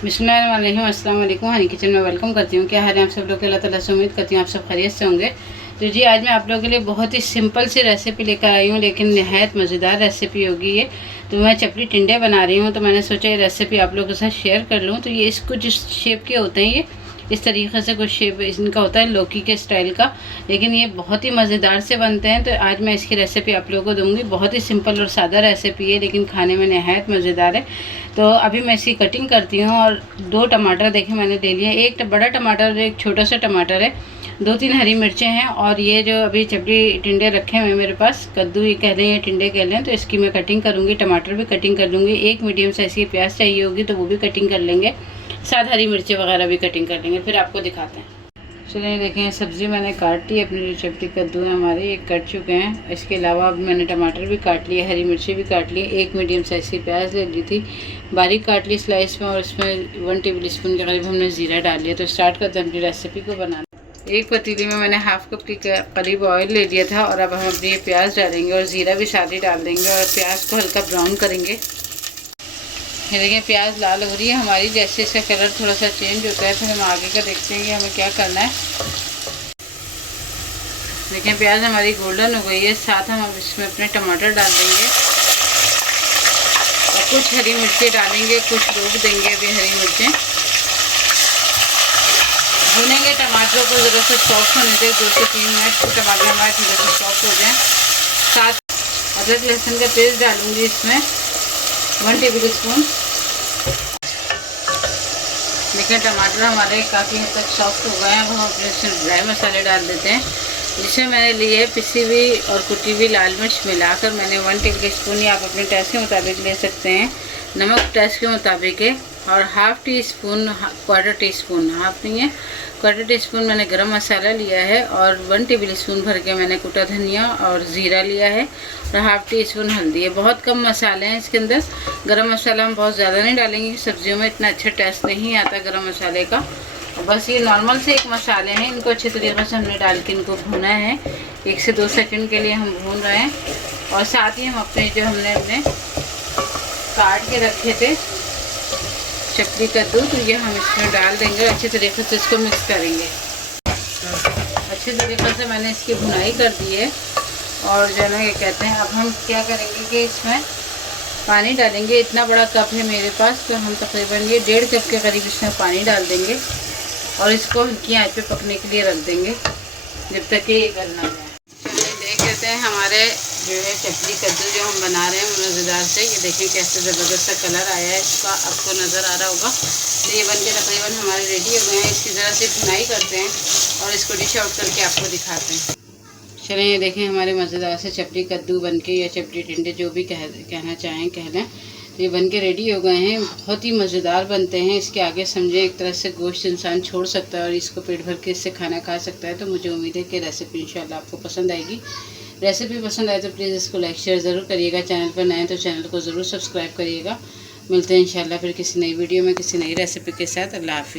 बिस्मिल्लाहिर्रहमानिर्रहीम, अस्सलाम वालेकुम। हनी किचन में वेलकम करती हूँ। क्या हाल है आप सब लोग के? अल्लाह ताला से उम्मीद करती हूँ आप सब खैरियत से होंगे। तो जी आज मैं आप लोगों के लिए बहुत ही सिंपल सी रेसिपी लेकर आई हूँ, लेकिन नहायत मज़ेदार रेसिपी होगी ये। तो मैं चपली टिंडे बना रही हूँ, तो मैंने सोचा ये रेसिपी आप लोगों के साथ शेयर कर लूँ। तो ये इस कुछ शेप के होते हैं, ये इस तरीके से कुछ शेप इनका होता है लौकी के स्टाइल का, लेकिन ये बहुत ही मज़ेदार से बनते हैं। तो आज मैं इसकी रेसिपी आप लोगों को दूंगी। बहुत ही सिंपल और सादा रेसिपी है, लेकिन खाने में नहायत मज़ेदार है। तो अभी मैं इसकी कटिंग करती हूँ। और 2 टमाटर देखें मैंने ले लिए, एक बड़ा टमाटर, एक छोटा सा टमाटर है, 2-3 हरी मिर्चें हैं, और ये जो अभी चपली टिंडे रखे हुए हैं मेरे पास, कद्दू ही कह लें या टिंडे कह लें, तो इसकी मैं कटिंग करूँगी। टमाटर भी कटिंग कर लूँगी। एक मीडियम साइज़ की प्याज चाहिए होगी तो वो भी कटिंग कर लेंगे, साथ हरी मिर्चें वगैरह भी कटिंग कर लेंगे। फिर आपको दिखाते हैं। चलिए देखें, सब्ज़ी मैंने काट ली, अपनी जो चपटी कद्दू है हमारे ये कट चुके हैं। इसके अलावा अब मैंने टमाटर भी काट लिए, हरी मिर्ची भी काट ली, एक मीडियम साइज़ की प्याज ले ली थी, बारीक काट ली स्लाइस में, और इसमें 1 टेबल स्पून के करीब हमने ज़ीरा डाल लिया। तो स्टार्ट करते हैं अपनी रेसिपी को बनाना। एक पतीली में मैंने हाफ़ कप के करीब ऑयल ले लिया था, और अब हम अपनी प्याज डालेंगे और ज़ीरा भी साथ ही डाल देंगे, और प्याज को हल्का ब्राउन करेंगे। ये देखिए प्याज लाल हो रही है हमारी। जैसे इसका कलर थोड़ा सा चेंज होता है, फिर हम आगे का देखते हैं कि हमें क्या करना है। देखें प्याज हमारी गोल्डन हो गई है। साथ हम अब इसमें अपने टमाटर डाल देंगे और कुछ हरी मिर्ची डालेंगे, कुछ रोक देंगे अभी हरी मिर्चें। भूनेंगे टमाटरों को ज़रा सा सॉफ्ट होने दें, 2 से 3 मिनट, तो टमाटर हमारे थोड़े से सॉफ्ट हो जाएँ। साथ अदरक लहसुन का पेस्ट डालूँगी इसमें 1 टेबल स्पून। देखिए टमाटर हमारे काफ़ी हद तक सॉफ्ट हो गए हैं। अब हम अपने इसमें ड्राई मसाले डाल देते हैं, जिसमें मैंने लिए है पिसी हुई और कुटी हुई लाल मिर्च मिलाकर मैंने 1 टेबल स्पून, या आप अपने टेस्ट के मुताबिक ले सकते हैं, नमक टेस्ट के मुताबिक है, और half tea spoon, quarter tea spoon, half नहीं है क्वार्टर टी स्पून मैंने गरम मसाला लिया है, और 1 टेबल स्पून भर के मैंने कुटा धनिया और ज़ीरा लिया है, और हाफ़ टी स्पून हल्दी है। बहुत कम मसाले हैं इसके अंदर। गरम मसाला हम बहुत ज़्यादा नहीं डालेंगे, सब्जियों में इतना अच्छा टेस्ट नहीं आता गरम मसाले का। बस ये नॉर्मल से एक मसाले हैं, इनको अच्छे तरीके से हमने डाल के इनको भूना है। 1 से 2 सेकंड के लिए हम भून रहे हैं। और साथ ही हम अपने जो हमने काट के रखे थे चपली कद्दू, तो ये हम इसमें डाल देंगे, अच्छे तरीके से इसको मिक्स करेंगे। अच्छे तरीके से मैंने इसकी भुनाई कर दी है। और जो है ना ये कहते हैं, अब हम क्या करेंगे कि इसमें पानी डालेंगे। इतना बड़ा कप है मेरे पास, तो हम तकरीबन ये 1.5 कप के करीब इसमें पानी डाल देंगे, और इसको हल्की आंच पे पकने के लिए रख देंगे जब तक कि ये गलना जाए। चलिए देख लेते हैं हमारे जो है चपली कद्दू जो हम बना रहे हैं मज़ेदार से। ये देखें कैसे ज़बरदस्त सा कलर आया है इसका, आपको नज़र आ रहा होगा। तो ये बनके तकरीबन हमारे रेडी हो गए हैं। इसकी ज़रा सी भुनाई करते हैं और इसको डिश आउट करके आपको दिखाते हैं। चलें ये देखें हमारे मज़ेदार से चपली कद्दू बनके, या चपली टिंडे जो भी कहना चाहें कह लें, ये बनके रेडी हो गए हैं। बहुत ही मज़ेदार बनते हैं। इसके आगे समझे एक तरह से गोश्त इंसान छोड़ सकता है और इसको पेट भर के इससे खाना खा सकता है। तो मुझे उम्मीद है कि रेसिपी इंशाल्लाह आपको पसंद आएगी। रेसिपी पसंद आए तो प्लीज़ इसको लाइक शेयर ज़रूर करिएगा। चैनल पर नए तो चैनल को ज़रूर सब्सक्राइब करिएगा। मिलते हैं इंशाल्लाह फिर किसी नई वीडियो में किसी नई रेसिपी के साथ। अल्लाह हाफ़िज़।